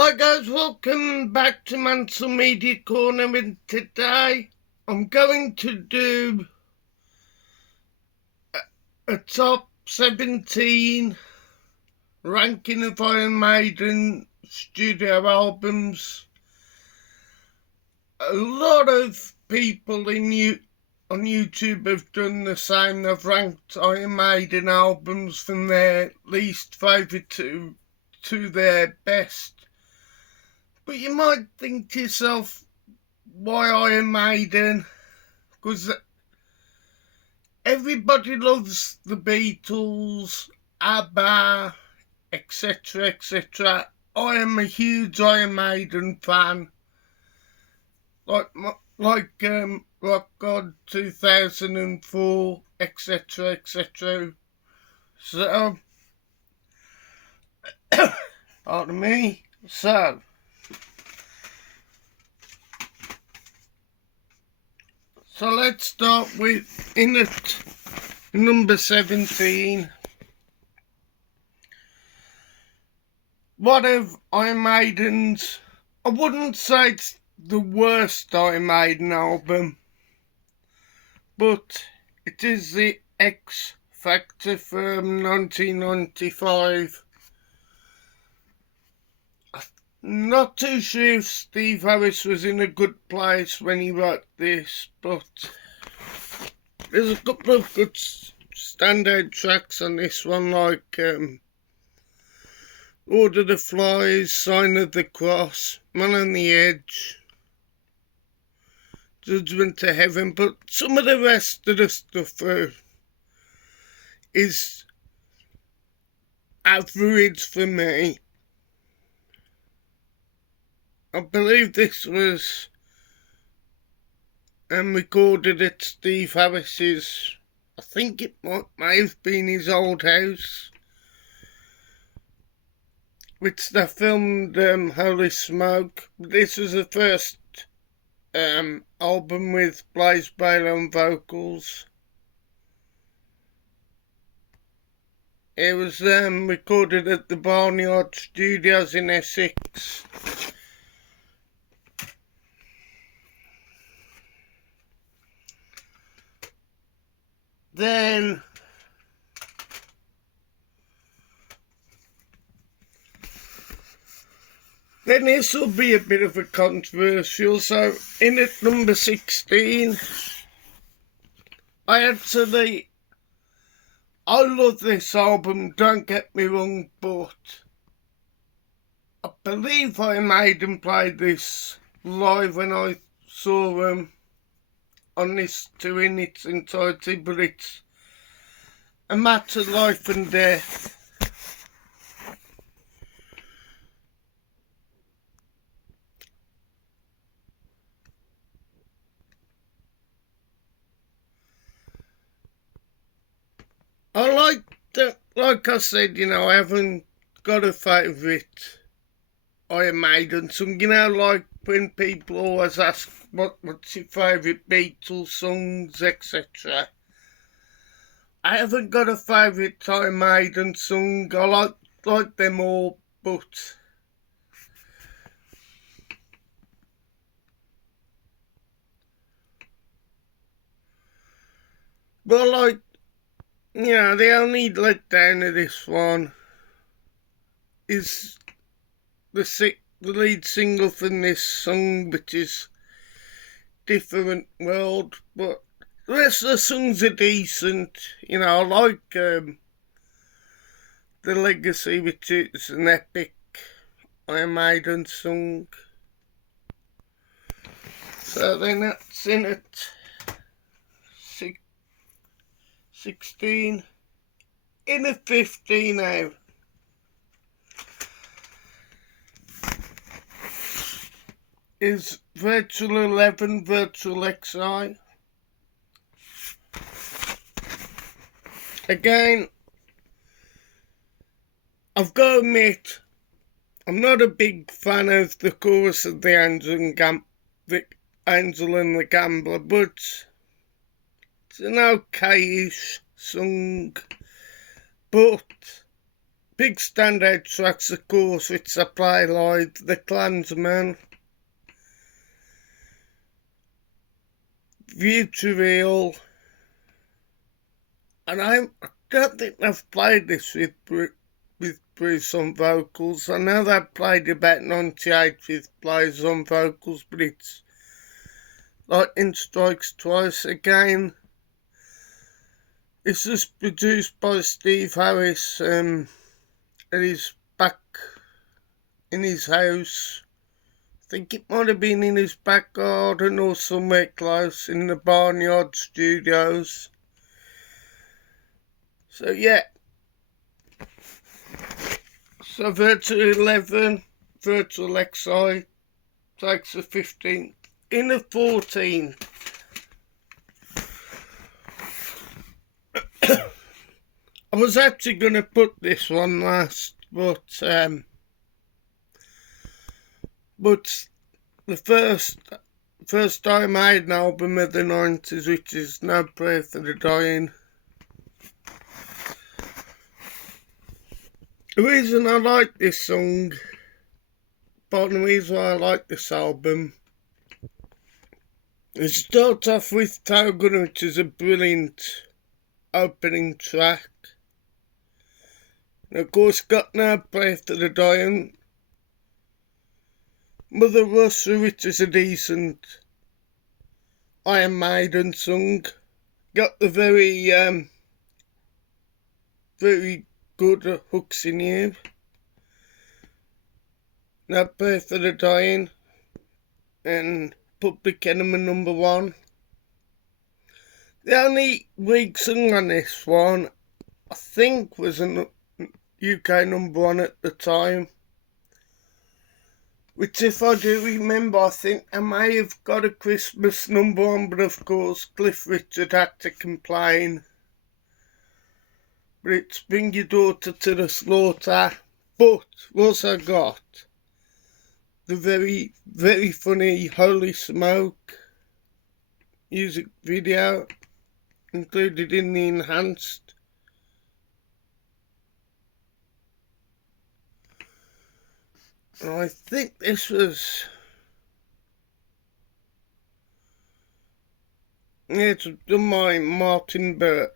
Hi guys, welcome back to Mansell Media Corner, and today I'm going to do a top 17 ranking of Iron Maiden studio albums. A lot of people on YouTube have done the same. They've ranked Iron Maiden albums from their least favourite to their best. But you might think to yourself, why Iron Maiden? Because everybody loves the Beatles, ABBA, etc, etc. I am a huge Iron Maiden fan. Like Rock God 2004, etc, etc. So, pardon me. So let's start with number 17. One of Iron Maiden's, I wouldn't say it's the worst Iron Maiden album, but it is the X Factor from 1995. Not too sure if Steve Harris was in a good place when he wrote this, but there's a couple of good standout tracks on this one, like Order the Flies, Sign of the Cross, Man on the Edge, Judgment to Heaven, but some of the rest of the stuff is average for me. I believe this was recorded at Steve Harris's, I think it may have been his old house, which they filmed Holy Smoke. This was the first album with Blaze Bayley on vocals. It was recorded at the Barnyard Studios in Essex. Then this will be a bit of a controversial. So in at number 16, I love this album, don't get me wrong, but I believe I made and played this live when I saw them on this tour in its entirety, but it's a matter of life and death. I like that, like I said, I haven't got a favourite Iron Maiden song, like when people always ask what's your favourite Beatles songs, etc. I haven't got a favourite Iron Maiden song. I like them all, but the only letdown of this one is the lead single from this song, which is Different World, but the rest of the songs are decent. I like The Legacy, which is an epic Iron Maiden song. So then that's in at 16. In at 15 now. Is Virtual 11 Virtual XI. Again, I've got to admit, I'm not a big fan of the chorus of the Angel and the Gambler, but it's an okay-ish song. But big standout tracks, of course, which I play live, The Clansman, View to Real, and I don't think I've played this with Bruce on vocals. I know they played about 98 with players on vocals, but it's Lightning Strikes Twice again. This was produced by Steve Harris, and he's back in his house. I think it might have been in his back garden or somewhere close in the Barnyard Studios. So yeah. So Virtual 11, Virtual XI takes the 15th. In the 14th, I was actually going to put this one last, but the first Iron Maiden album of the 90s, which is No Prayer for the Dying. The reason I like this song, part of the reason why I like this album, it starts off with Togan, which is a brilliant opening track. And of course, got No Prayer for the Dying. Mother Russia, which is a decent Iron Maiden song. Got the very good hooks in here. No Prayer for the Dying and Public Enemy #1. The only weak song on this one, I think, was a UK #1 at the time. Which, if I do remember, I think I may have got a Christmas #1, but of course Cliff Richard had to complain. But it's Bring Your Daughter to the Slaughter. But we also got the very, very funny Holy Smoke music video included in the enhanced. And I think this was, it's done by Martin Birch.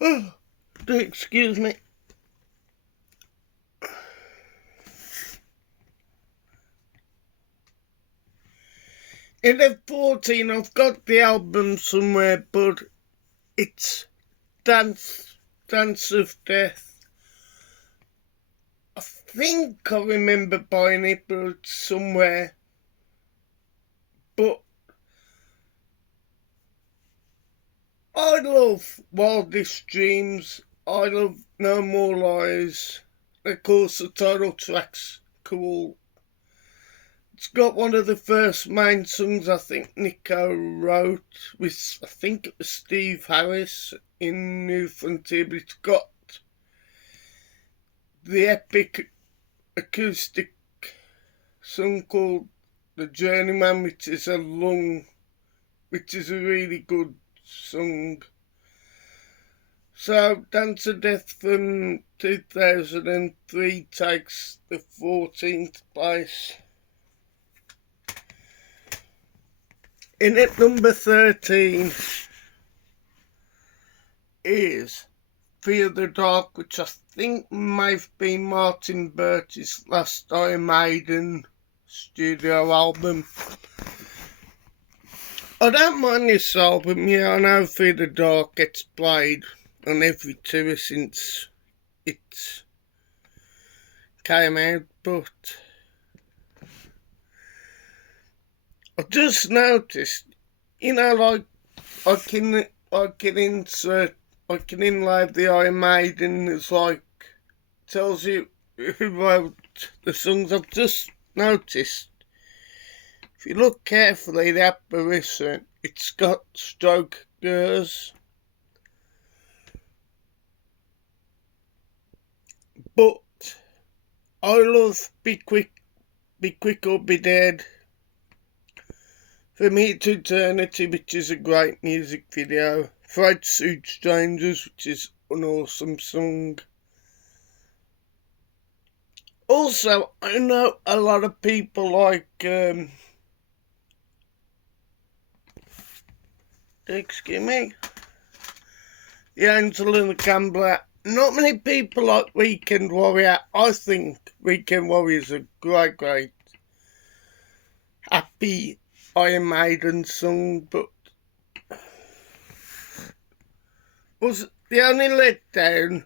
Oh, excuse me. In the 14, I've got the album somewhere, but it's Dance of Death. I think I remember buying it, but it's somewhere. But I love Wildest Dreams. I love No More Lies. Of course, the title track's cool. It's got one of the first main songs I think Nico wrote with, I think it was Steve Harris in New Frontier, but it's got the epic acoustic song called The Journeyman, which is a really good song. So Dance of Death from 2003 takes the 14th place. In at number 13 is Fear the Dark, which I think may have been Martin Birch's last Iron Maiden studio album. I don't mind this album, yeah, I know Fear the Dark gets played on every tour since it came out, but I've just noticed, like I can inlay the Iron Maiden, it's like tells you who wrote the songs. I've just noticed, if you look carefully, the apparition, it's got stroke girls. But I love Be Quick or Be Dead. From Here to Eternity, which is a great music video. Fried Suit Strangers, which is an awesome song. Also, I know a lot of people like, excuse me, The Angel and the Gambler. Not many people like Weekend Warrior. I think Weekend Warrior is a great, happy Iron Maiden song, but was the only letdown.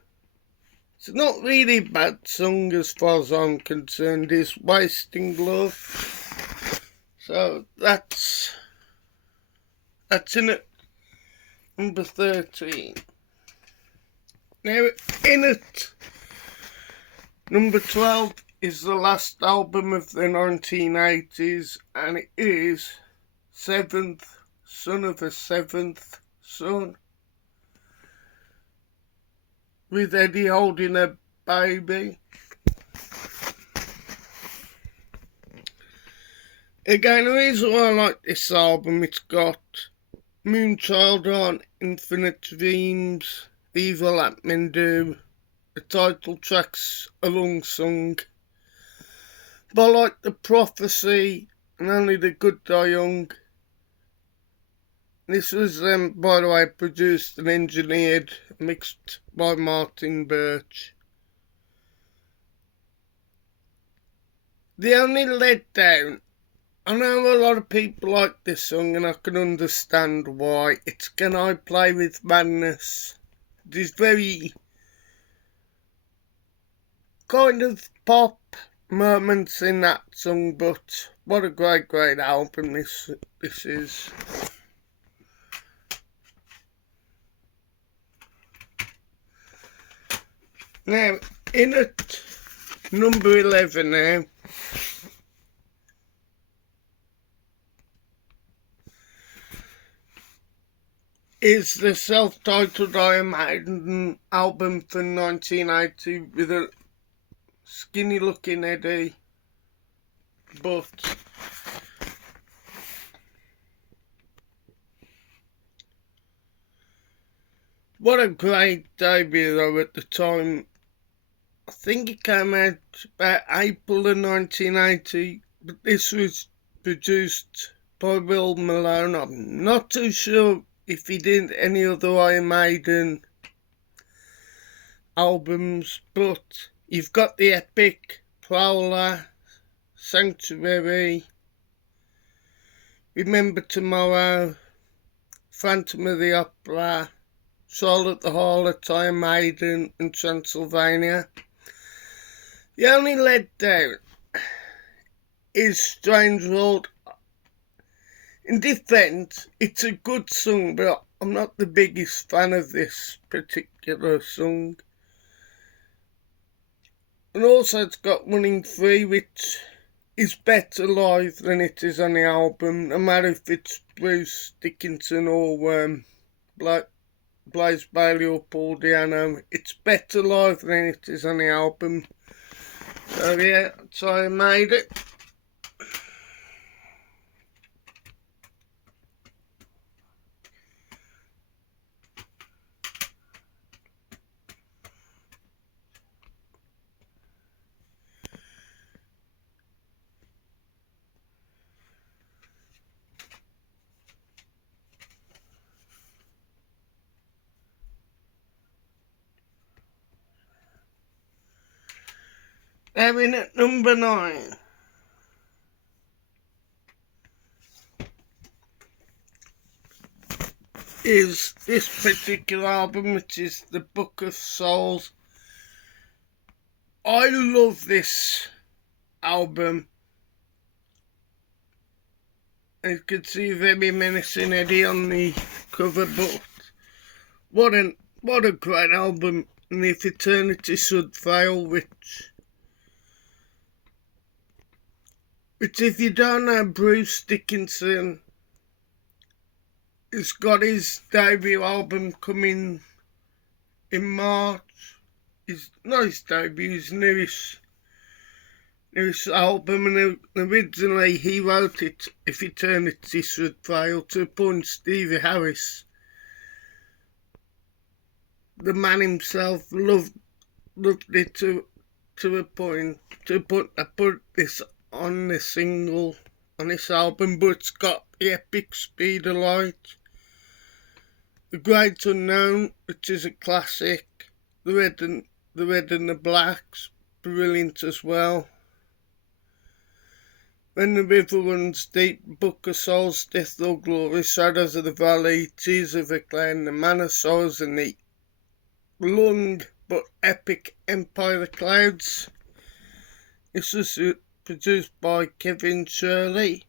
It's not really a bad song as far as I'm concerned, is Wasting Love. So that's in at number 13. Now in at number 12 is the last album of the 1980s, and it is Seventh Son of a Seventh Son, with Eddie holding a baby. Again, the reason why I like this album, it's got Moonchild on, Infinite Dreams, Evil That Men Do, the title track's a long song. But I like The Prophecy and Only the Good Die Young. This was, by the way, produced and engineered, mixed by Martin Birch. The only letdown, I know a lot of people like this song and I can understand why. It's Can I Play With Madness. There's very kind of pop moments in that song, but what a great album this is. Now, in at number 11 now is the self-titled Iron Maiden album from 1980 with a skinny looking Eddie, but what a great debut though at the time. I think it came out about April of 1980, but this was produced by Will Malone. I'm not too sure if he did any other Iron Maiden albums, but you've got the epic Prowler, Sanctuary, Remember Tomorrow, Phantom of the Opera, Charlotte the Harlot, Iron Maiden and Transylvania. The only letdown is Strange World. In defence, it's a good song, but I'm not the biggest fan of this particular song. And also it's got Running Free, which is better live than it is on the album, no matter if it's Bruce Dickinson or Blaze Bayley or Paul Di'Anno. It's better live than it is on the album. So yeah, so I made it. Having at number 9 is this particular album, which is The Book of Souls. I love this album. As you can see, very menacing Eddie on the cover, but what a great album. And If Eternity Should Fail, which if you don't know, Bruce Dickinson has got his debut album coming in March. His newest this album, and originally he wrote it, If Eternity Should Fail, to appoint Stevie Harris. The man himself loved it to a point, to put this on the single, on this album, but it's got the epic Speed of Light, The Great Unknown, which is a classic, The Red and the Black's brilliant as well. When the River Runs Deep, Book of Souls, Death or Glory, Shadows of the Valley, Tears of Acclaim, The Man of Sorrows, and the long but epic Empire of the Clouds. This was produced by Kevin Shirley.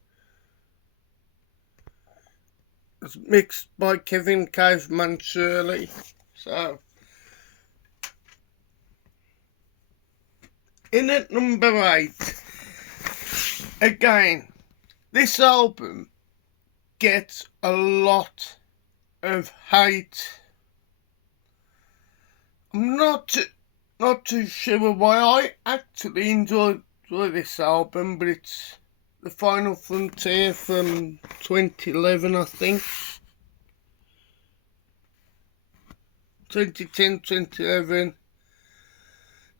It's mixed by Kevin Caveman Shirley. So, in at number 8, again, this album gets a lot of hate. I'm not too sure why. I actually enjoy this album, but it's The Final Frontier from 2011, I think. 2010, 2011.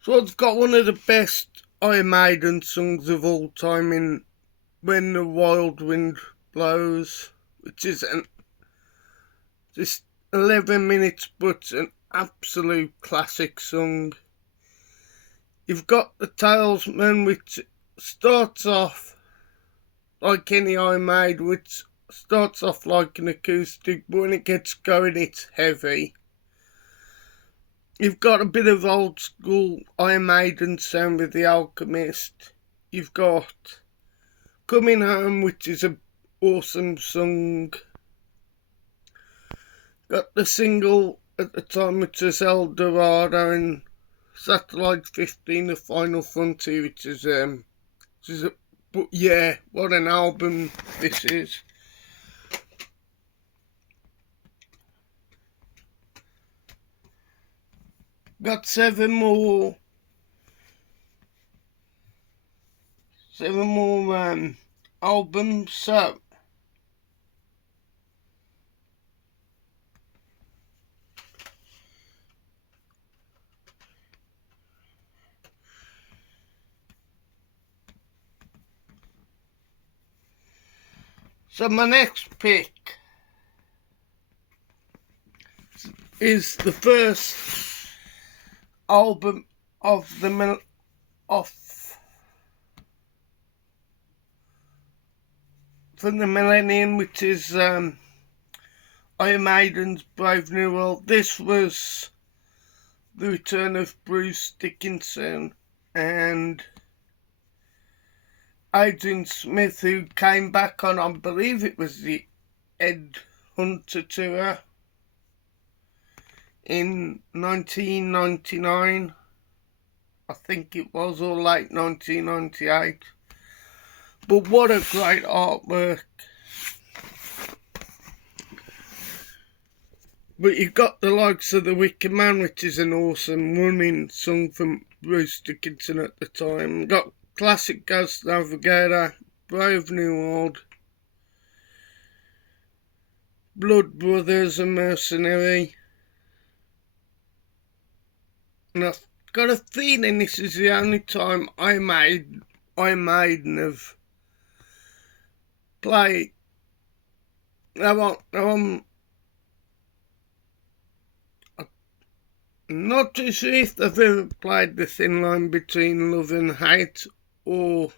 So it's got one of the best Iron Maiden songs of all time in When the Wild Wind Blows, which is just 11 minutes, but an absolute classic song. You've got The Talisman, which starts off like any Iron Maiden, which starts off like an acoustic, but when it gets going it's heavy. You've got a bit of old school Iron Maiden sound with The Alchemist. You've got Coming Home, which is an awesome song. Got the single at the time, which was El Dorado, and Satellite 15, The Final Frontier, which is but yeah, what an album this is. Got seven more albums, so my next pick is the first album of the from the millennium, which is Iron Maiden's Brave New World. This was the return of Bruce Dickinson and Adrian Smith, who came back on, I believe it was the Ed Hunter tour in 1999, I think it was, or late 1998. But what a great artwork. But you've got the likes of The Wicker Man, which is an awesome running song from Bruce Dickinson at the time. You've got classic Ghost Navigator, Brave New World, Blood Brothers, A Mercenary. And I've got a feeling this is the only time Iron Maiden have played. I'm not too sure if they've ever played The Thin Line Between Love and Hate or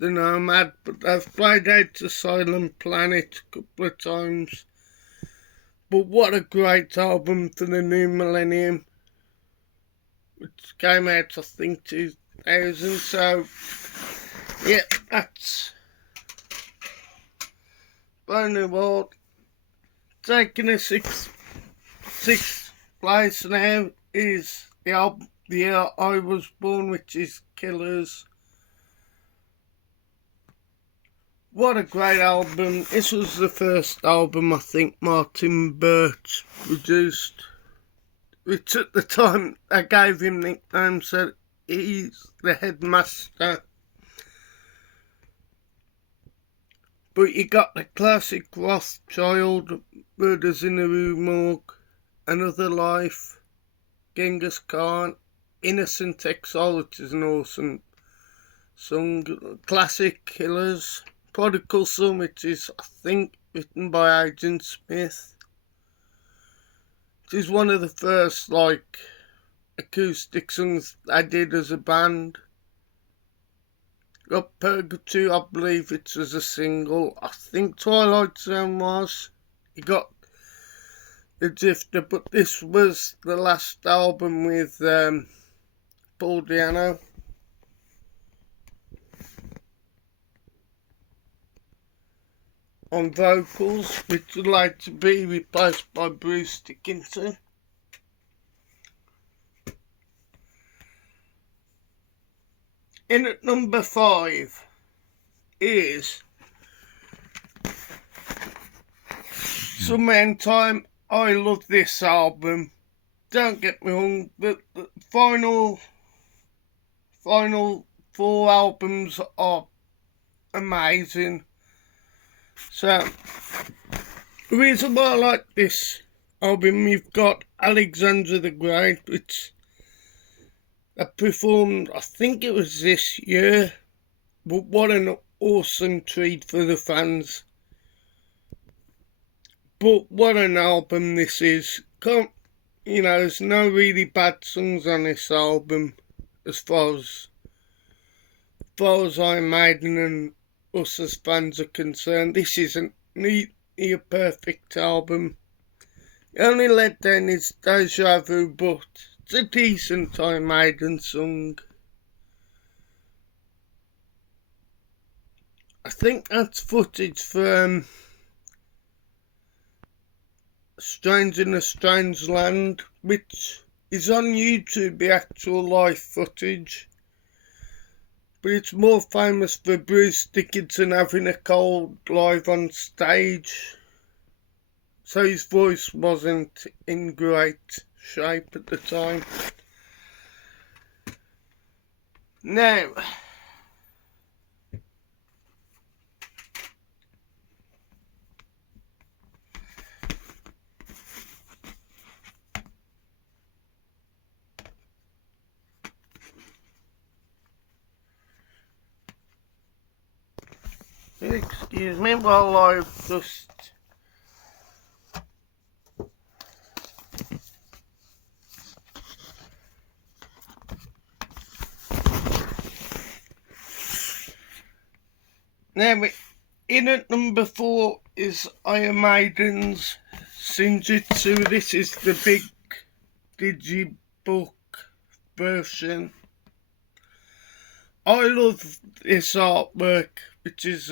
The Nomad, but they've played Out to Silent Planet a couple of times. But what a great album for the new millennium, which came out, I think, 2000. So, yeah, that's Brave New World. Taking a sixth place now is the album The Year I Was Born, which is Killers. What a great album. This was the first album I think Martin Birch produced, which at the time I gave him nicknames, said he's the headmaster. But you got the classic Rothschild, Murders in the Rue Morgue, Another Life, Genghis Khan, Innocent Exile, which is an awesome song, Classic Killers, Prodigal Son, which is, I think, written by Agent Smith. It is one of the first, like, acoustic songs I did as a band. Got Purgatory, I believe it was a single. I think Twilight Zone was. You got The Drifter, but this was the last album with Paul Diano. On vocals, which would like to be replaced by Bruce Dickinson. In at number 5 is Summer End Time. I love this album. Don't get me wrong, the final 4 albums are amazing. So, the reason why I like this album, you've got Alexander the Great, which I performed, I think it was this year, but what an awesome treat for the fans. But what an album this is. There's no really bad songs on this album as far as Iron Maiden and us as fans are concerned. This isn't a perfect album. The only letdown is Deja Vu, but it's a decent Iron Maiden song. I think that's footage from Strange in a Strange Land, which is on YouTube, the actual live footage. But it's more famous for Bruce Dickinson having a cold live on stage. So his voice wasn't in great shape at the time. Now, excuse me while I've just now in at number 4 is Iron Maiden's Shinjitsu. This is the big digibook version. I love this artwork, which is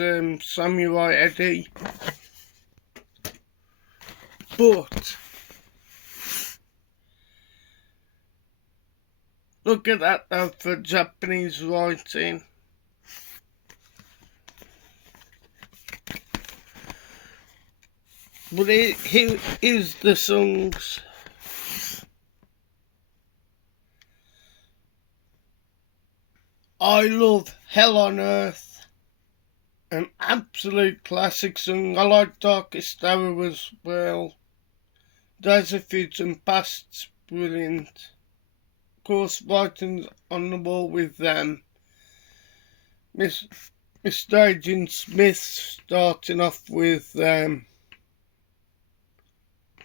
Samurai Eddie. But look at that though for Japanese writing. But here is the songs. I love Hell on Earth, an absolute classic song. I like Darkest Hour as well. Days of Future and Past's brilliant. Of course, Writing's on the Wall with them. Mr. Agent Smith starting off with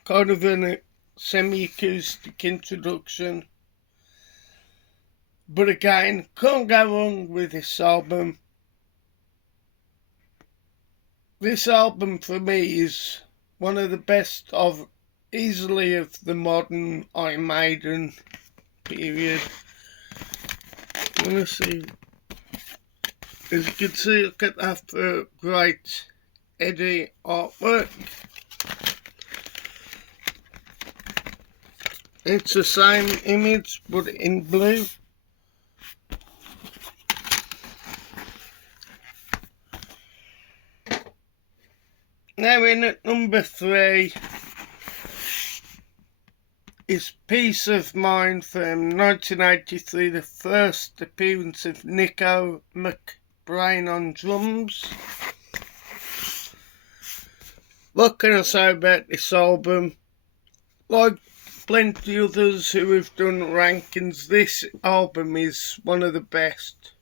kind of a semi-acoustic introduction. But again, can't go wrong with this album. This album for me is one of the best easily of the modern Iron Maiden period. Let me see. As you can see, look at that for great Eddie artwork. It's the same image but in blue. Now in at number 3 is Peace of Mind from 1983, the first appearance of Nico McBrain on drums. What can I say about this album? Like plenty others who have done rankings, this album is one of the best.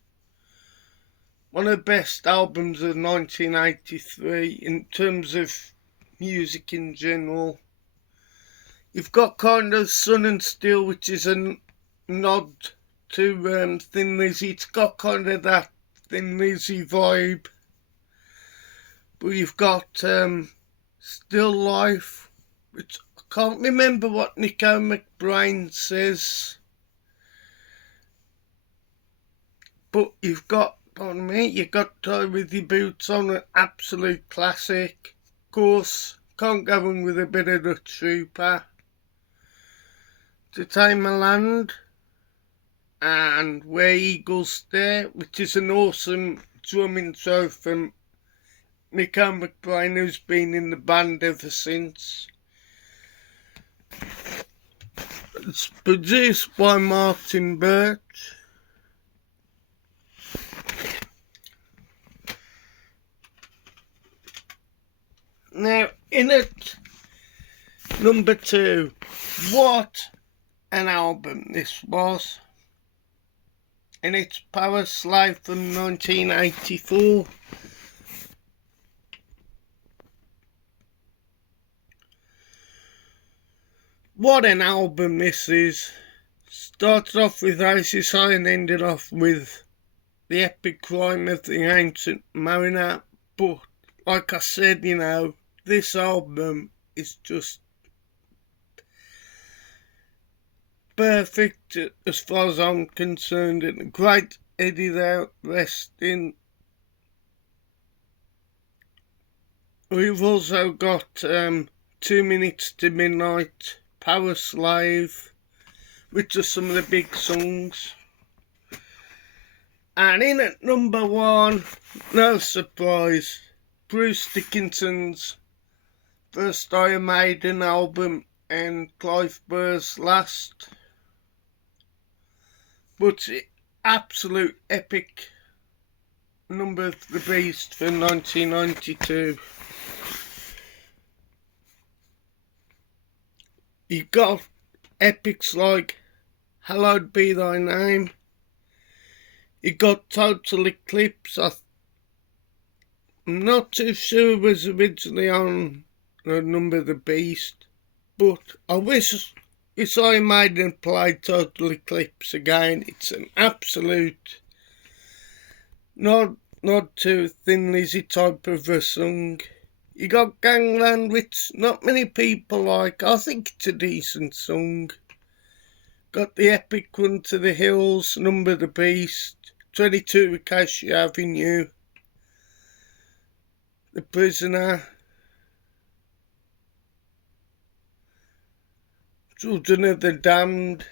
One of the best albums of 1983 in terms of music in general. You've got kind of Sun and Steel, which is a nod to Thin Lizzy. It's got kind of that Thin Lizzy vibe. But you've got Still Life, which I can't remember what Nico McBrain says. But you've got, pardon me, you've got Die With Your Boots On, an absolute classic. Of course, can't go wrong with a bit of The Trooper. To Tame a Land and Where Eagles Stare, which is an awesome drum intro from Nico McBrain, who's been in the band ever since. It's produced by Martin Birch. Now, in at number 2, what an album this was. And it's Power Slave from 1984. What an album this is. Started off with Isis High and ended off with The Epic Crime of the Ancient Mariner. But, like I said, you know, this album is just perfect as far as I'm concerned, and a great edit out resting. We've also got 2 Minutes to Midnight, Power Slave, which are some of the big songs. And in at number 1, no surprise, Bruce Dickinson's first Iron Maiden album and Clive Burr's last. But absolute epic Number of the Beast from 1992. You got epics like Hallowed Be Thy Name. You got Total Eclipse. I'm not too sure it was originally on Number of the Beast, but I wish Iron Maiden played Total Eclipse again. It's an absolute nod to Thin Lizzy type of a song. You got Gangland, which not many people like. I think it's a decent song. Got the epic Run to the Hills, Number of the Beast, 22 Acacia Avenue, The Prisoner, Children of the Damned,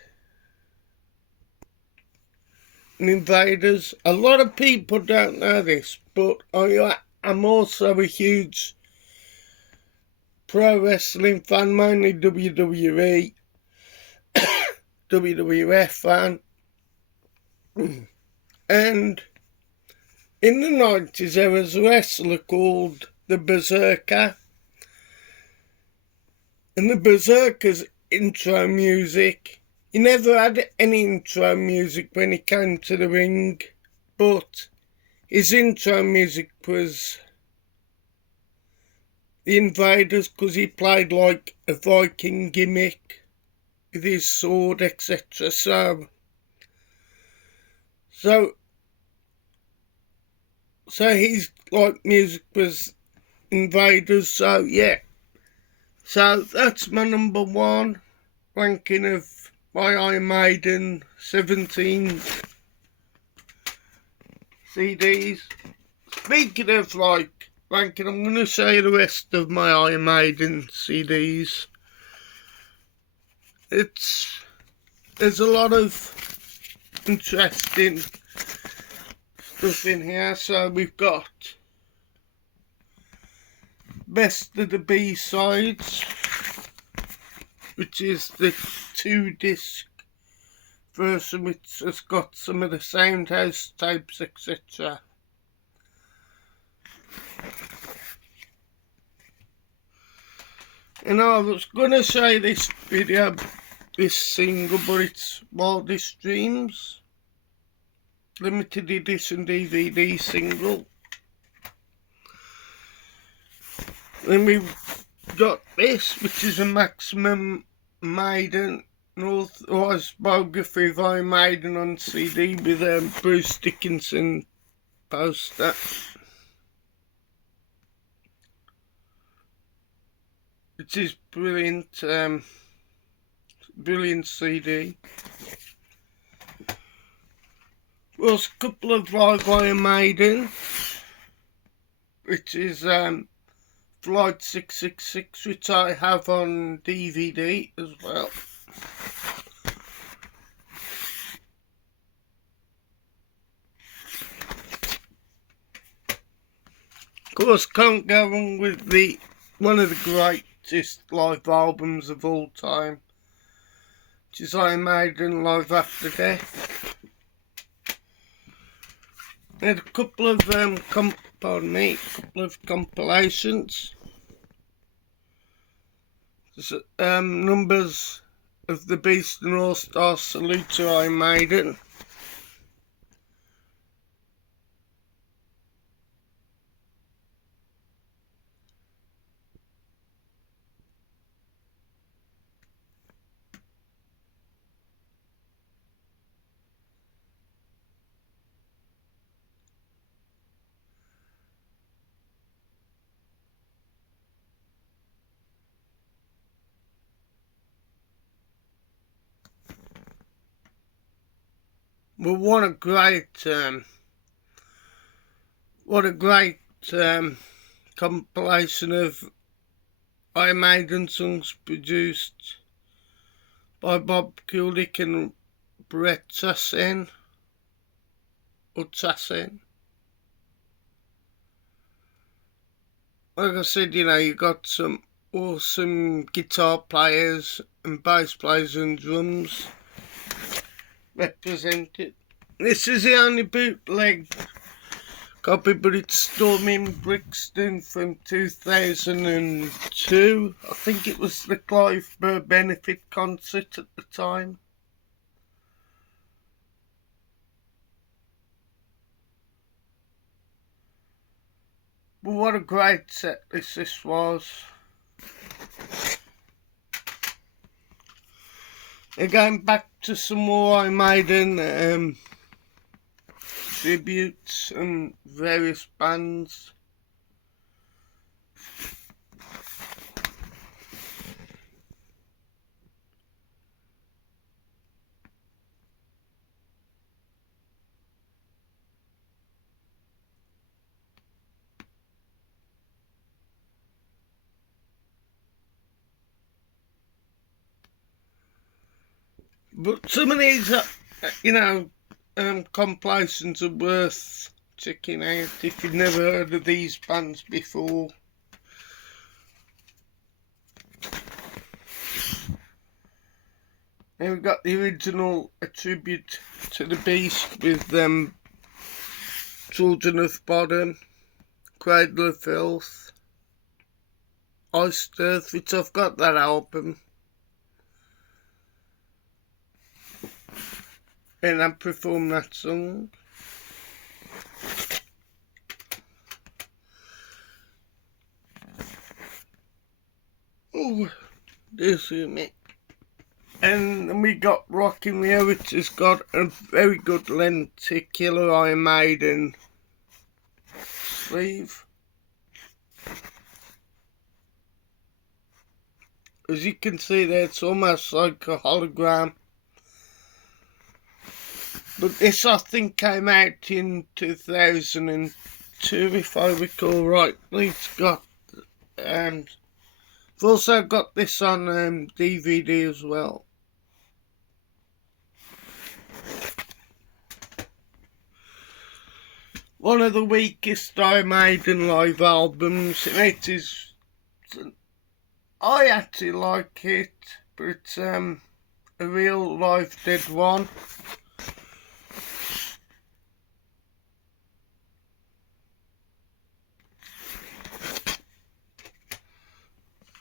and Invaders. A lot of people don't know this, but I'm also a huge pro wrestling fan, mainly WWE, WWF fan. And in the 90s there was a wrestler called the Berserker. And the Berserker's intro music, he never had any intro music when he came to the ring, but his intro music was the Invaders, because he played like a Viking gimmick with his sword, etc. So his like music was Invaders. So yeah, so that's my number 1 ranking of my Iron Maiden 17 CDs. Speaking of like ranking, I'm going to show you the rest of my Iron Maiden CDs. There's a lot of interesting stuff in here. So we've got Best of the B-sides, which is the 2-disc version, which has got some of the Soundhouse tapes, etc. And I was gonna say this single, but it's Wildest Dreams, limited edition DVD single. Then we've got this, which is a Maximum Maiden North biography of Iron Maiden on CD with Bruce Dickinson poster. It is brilliant, brilliant CD. Well, a couple of live Iron Maiden, which is Flight 666, which I have on DVD as well. Of course, can't go wrong with one of the greatest live albums of all time, which is Iron Maiden Live After Death. And a couple of compilations. Numbers of the Beast and All Star Salute to Iron Maiden. Well, what a great compilation of Iron Maiden songs produced by Bob Kulick and Brett Chassin. Like I said, you got some awesome guitar players and bass players and drums represented. This is the only bootleg copy, but it's Storming Brixton from 2002. I think it was the Clive Burr benefit concert at the time. But what a great set this was. Again, back to some more Iron Maiden tributes and various bands. But some of these, compilations are worth checking out if you've never heard of these bands before. And we've got the original A Tribute to the Beast with Children of Bodom, Cradle of Filth, Iced Earth, which I've got that album. And I performed that song. Oh, this is me. And we got Rockin' Rio, which has got a very good lenticular Iron Maiden sleeve. As you can see there, it's almost like a hologram. But this, I think, came out in 2002, if I recall rightly. It's got, I've also got this on DVD as well. One of the weakest Iron Maiden live albums, and it is, I actually like it. but it's a real live dead one.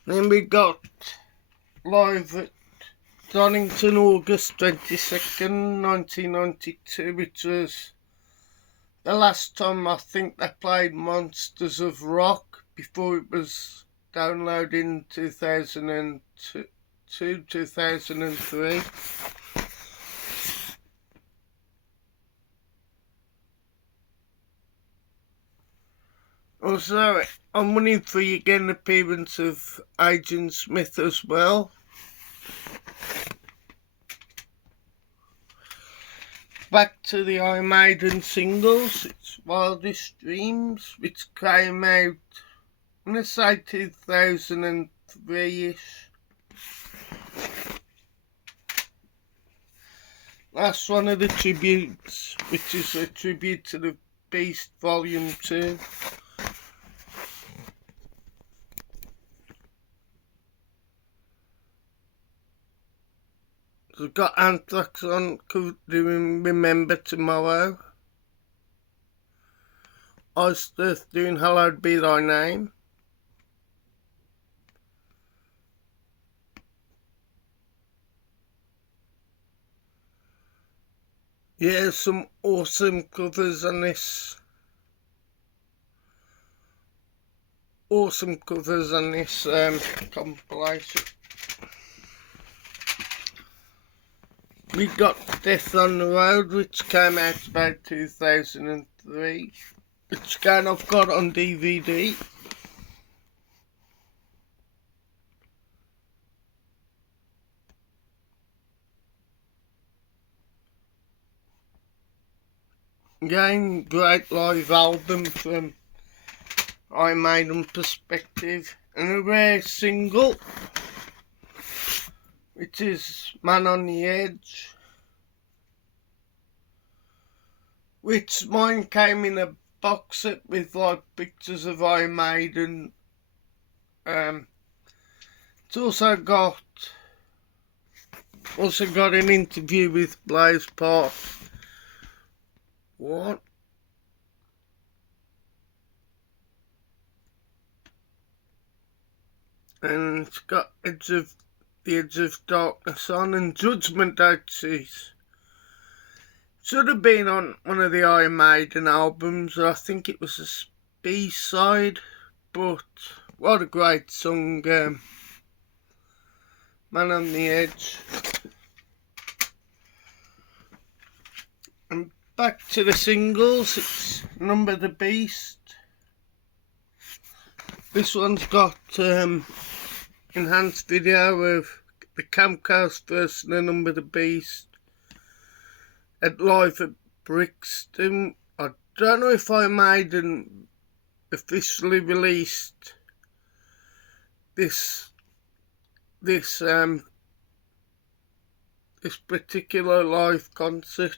Then we got live at Donington, August 22nd, 1992, which was the last time I think they played Monsters of Rock before it was downloaded in 2002, 2003. Also, I'm running for you again appearance of Agent Smith as well. Back to the Iron Maiden singles, it's Wildest Dreams, which came out, I'm going to say 2003-ish. That's one of the tributes, which is a tribute to the Beast Volume 2. We've got Anthrax on doing Remember Tomorrow. Iced doing Hallowed Be Thy Name. Yeah, some awesome covers on this. Compilation. We got Death on the Road, which came out about 2003. Which again I've got on DVD. Again, great live album from Iron Maiden perspective. And a rare single, which is Man on the Edge, which mine came in a box set with like pictures of Iron Maiden. It's also got an interview with Blaze Part 1. And it's got the Edge of Darkness on, and Judgment actually should have been on one of the Iron Maiden albums. I think it was a B-side, but what a great song, Man on the Edge. And back to the singles, it's Number the Beast. This one's got enhanced video of the Camcast version of Number the Beast at live at Brixton. I don't know if Iron Maiden officially released this particular live concert.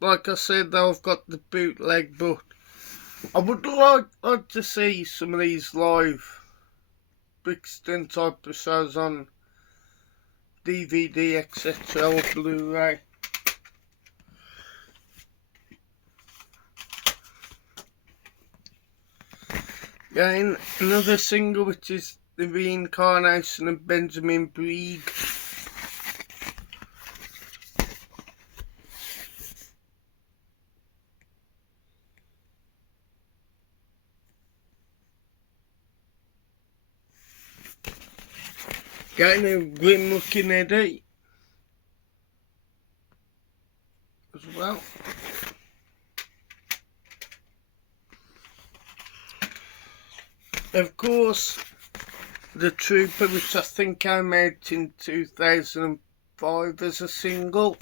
Like I said, though, I've got the bootleg, but I would like to see some of these live Brixton type of shows on DVD, etc., or Blu-ray. Again, another single, which is the reincarnation of Benjamin Brieg. Getting a grim looking Eddie as well. Of course, The Trooper, which I think came out in 2005 as a single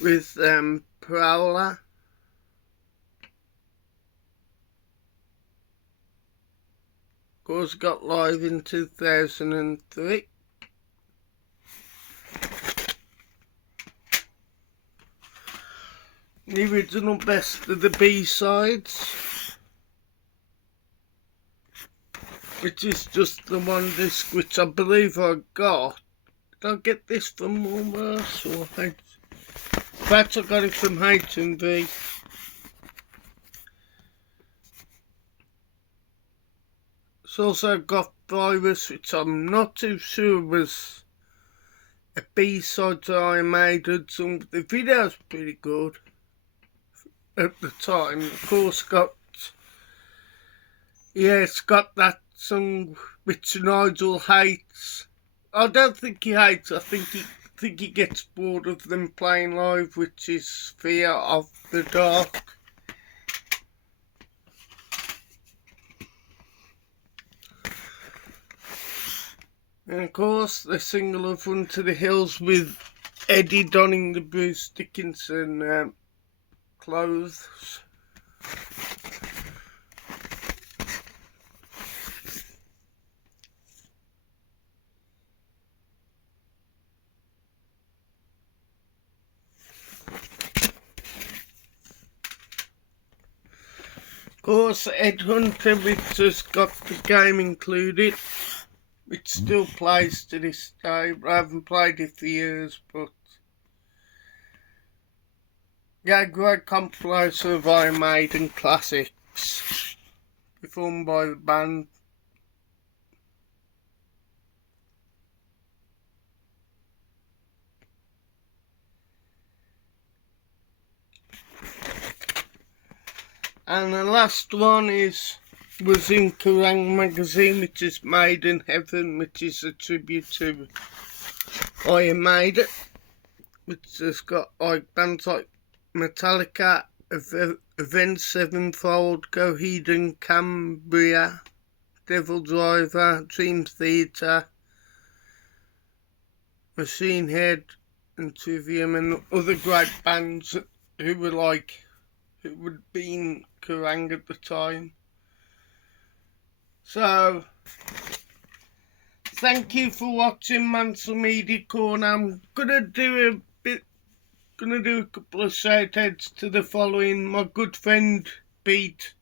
with Prowler. Of course, got live in 2003. The original Best of the B-sides. which is just the one disc which I believe I got. Did I get this from Walmart or H? Perhaps I got it from H&V. It's also got Virus, which I'm not too sure was a B-side to Iron Maiden song, but the video's pretty good at the time. Of course, it's got that song which Nigel hates. I don't think he hates. I think he gets bored of them playing live, which is Fear of the Dark. And of course, the single of Run to the Hills with Eddie donning the Bruce Dickinson clothes. Of course, Ed Hunter, which has got the game included, which still plays to this day. I haven't played it for years, but yeah, great compilation of Iron Maiden classics performed by the band. And the last one was in Kerrang magazine, which is Made in Heaven, which is a tribute to Iron Maiden, which has got like bands like Metallica, Avenged Sevenfold, Coheed Cambria, Devil Driver, Dream Theater, Machine Head, and Trivium, and other great bands who would be in Kerrang at the time. So, thank you for watching Mansell Media Corner. I'm gonna do a couple of shout-outs to the following. My good friend Pete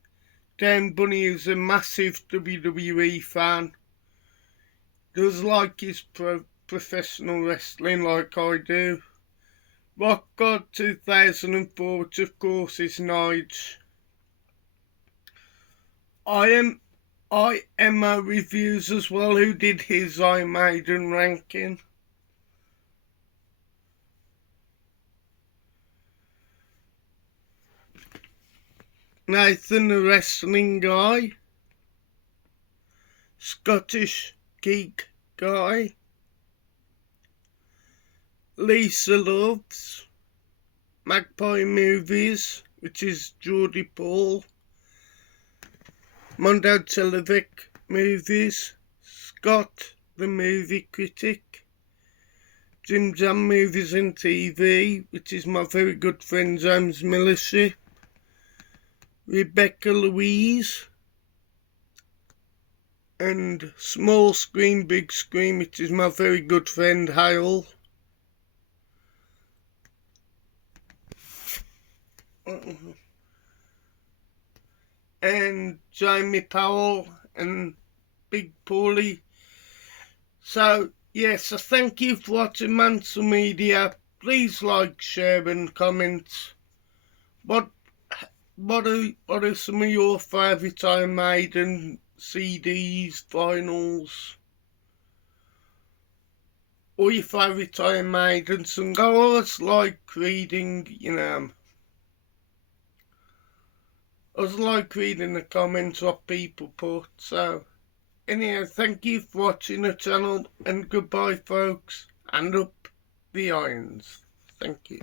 Down Bunny is a massive WWE fan. Does like his professional wrestling like I do. Rock God 2004, which of course is Nige. I Emma Reviews as well, who did his Iron Maiden ranking. Nathan the Wrestling Guy. Scottish Geek Guy. Lisa Loves. Magpie Movies, which is Geordie Paul. Mondo Televic Movies, Scott the Movie Critic, Jim Jam Movies and TV, which is my very good friend James Millership, Rebecca Louise, and Small Screen Big Screen, which is my very good friend Hale. And Jamie Powell and Big Paulie. So yes, so thank you for watching Mansell Media. Please like, share and comment. What are some of your favourite Iron Maiden CDs, vinyls, or your favourite Iron Maiden song? I always like reading, I was like reading the comments what people put. So anyhow, thank you for watching the channel, and goodbye folks, and up the irons. Thank you.